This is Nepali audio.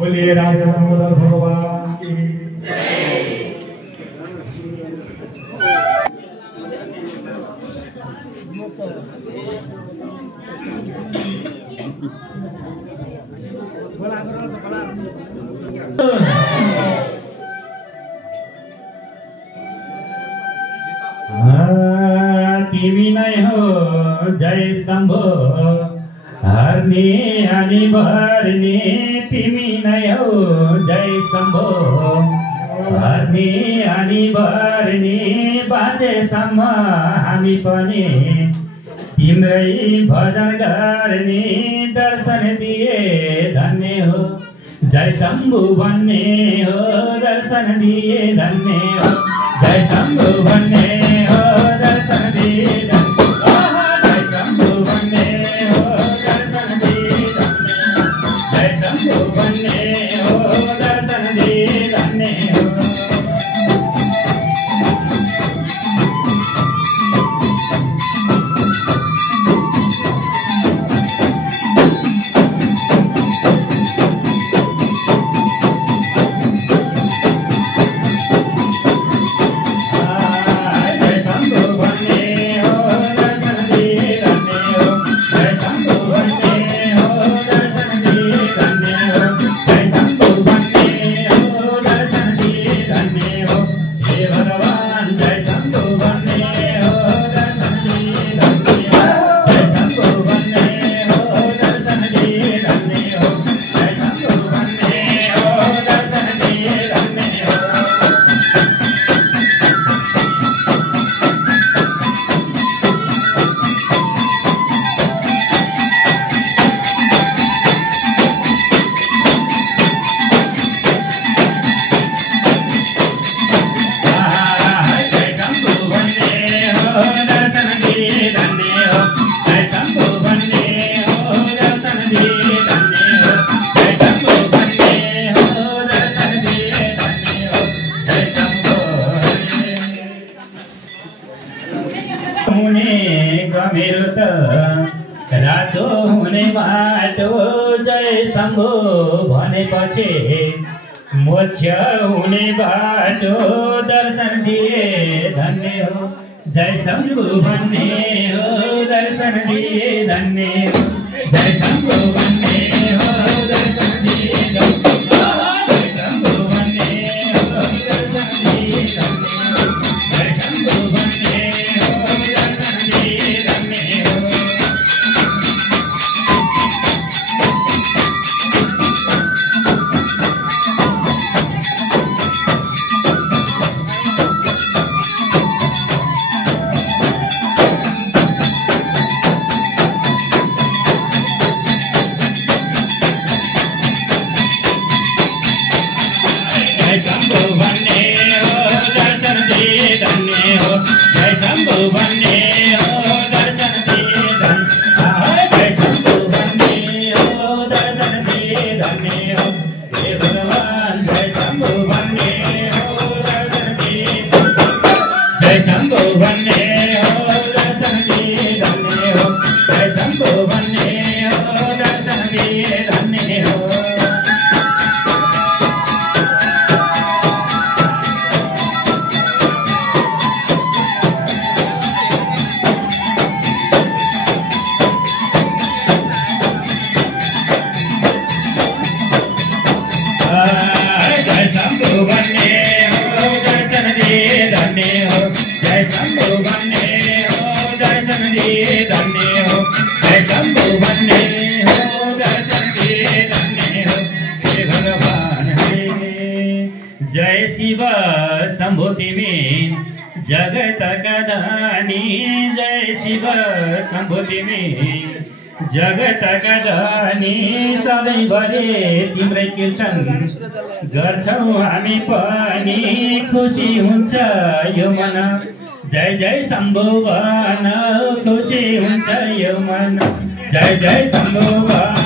बोलिए राजा दामोदर भगवान की तिमी नै हो जय शम्भो हर्ने अनि भर्ने तिमी नै हो जय शम्भो हर्ने अनि भर्ने बाँचेसम्म हामी पनि तिम्रै भजन गर्ने दर्शन दिए धन्य हो जय शम्भु भन्ने हो दर्शन दिए धन्य हो जय शम्भु भन्ने हो दर्शन दिए धन्य जय शम्भु भन्ने हो दर्शन दिए धन्य भन्ने हो दर्शन दिए धन्य हो मेरो त रातो हुने बाटो जय शम्भु भनेपछि मोक्ष हुने बाटो दर्शन दिए धन्य हो जय शम्भु भन्ने हो दर्शन दिए धन्य हो जय शम्भु भन्ने हो दर्शन दिए धन्य हो जय शम्भु भन्ने हो दर्शन दिए धन्य हो जय शम्भु भन्ने हो दर्शन दिए धन्य हो जय शम्भु भन्ने हो दर्शन दिए धन्य हो जय शम्भु भन्ने हो दर्शन दिए धन्य जय शम्भु भन्ने हो दर्शन दिए धन्य हो हे भगवान जय शम्भु भन्ने हो दर्शन दिए जय शम्भु भन्ने हो दर्शन दिए धन्य हो जय शम्भु भन्ने हो दर्शन दिए धन्य हो जय शम्भु भन्ने हो दर्शन दिए धन्य हो जय शम्भु भन्ने हो दर्शन दिए धन्य हो जय शम्भु भन्ने हो दर्शन दिए धन्य हो हे भगवान हे जय शिव शम्भु तिमी जगतका दानी जय शिव शम्भु तिमी जगतका दानी सधैँभरि तिम्रै कीर्तन गर्छौँ हामी पनि खुसी हुन्छ यो मन जय जय शम्भु भन खुसी हुन्छ यो मन जय जय शम्भु भन